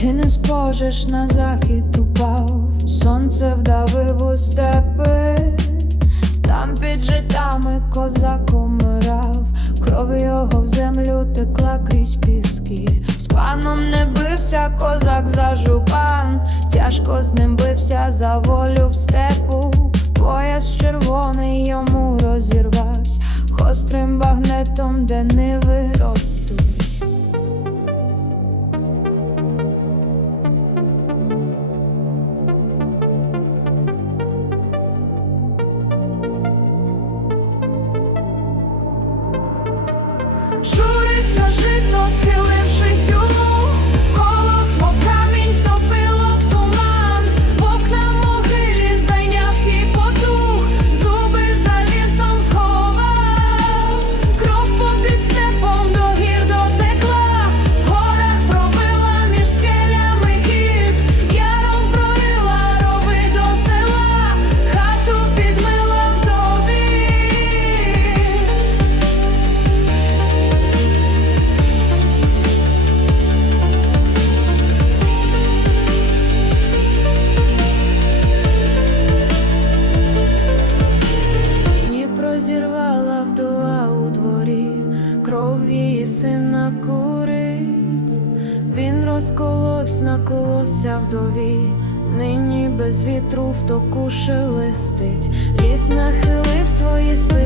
Ти не спожиш на захід упав, сонце вдавив у степи, там під житами козак умирав, кров його в землю текла крізь піски. З паном не бився козак за жупан, тяжко з ним бився за волю в степу. Пояс червоний йому розірвався, гострим багнетом, де ниви ростуть. 说。Він на колосся вдові, нині без вітру в току шелестить, ліс нахилив свої списи